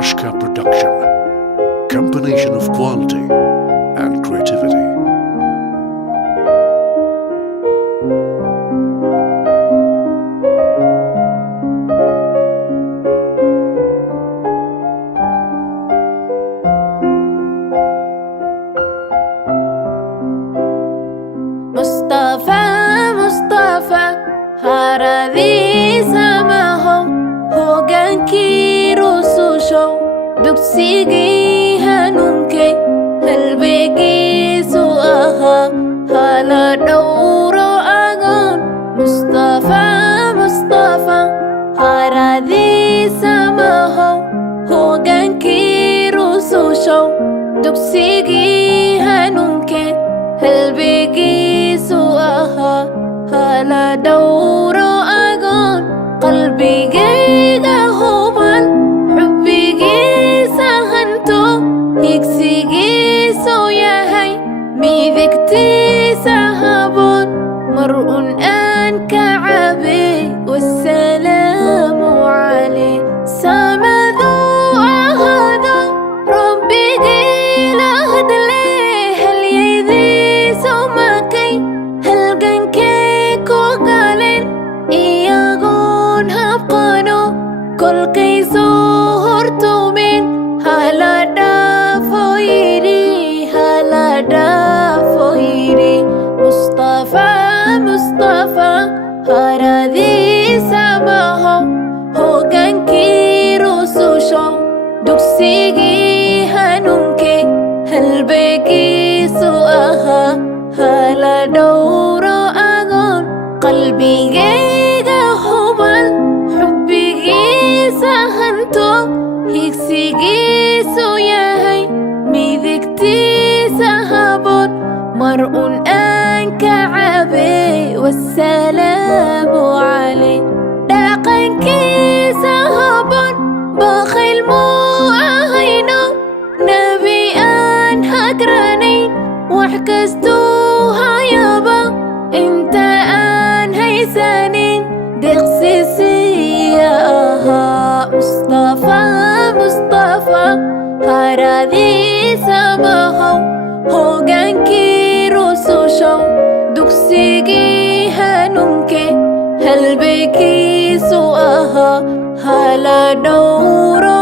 Ashka Production, combination of quality and creativity. Mustafa haradii samahow hogaankii rusushow dugsigii hanuunkay halbeegiisu ahaa hala dhowro agoon Mustafa haradii samahow hogaankii rusushow dugsigii hanuunkay halbeegiisu ahaa hala dhowro agoon qalbigayga huban xubbigiisa hanto higsigiisu yahay midigtiisa haboon mar un aan ka cabay wassalaamu calayh samaduu ahaado rabbigii la hadle halyaydiisu makay halgankay ku galeen iyagoon habqano kolkay soo hortuumeen hala dhaafo yidhi Mustafa haradii samahow hogaankii rusushow dugsigii hanuunkay halbeegiisu ahaa hala dhowro agoon qalbigayga huban xubbigiisa hanto higsigiisu yahay midigtiisa haboon mar un aan ka cabay wassalaamu calayh dhaqankiisa haboon bakhayl muu ahayno nebi aan hagranayn wax kastuu hayaba inta aan haysanin deeqsisiya ahaa Mustafa haradii samahow hogaankii rusushow dugsigii hanuunkay halbeegiisu ahaa hala dhowro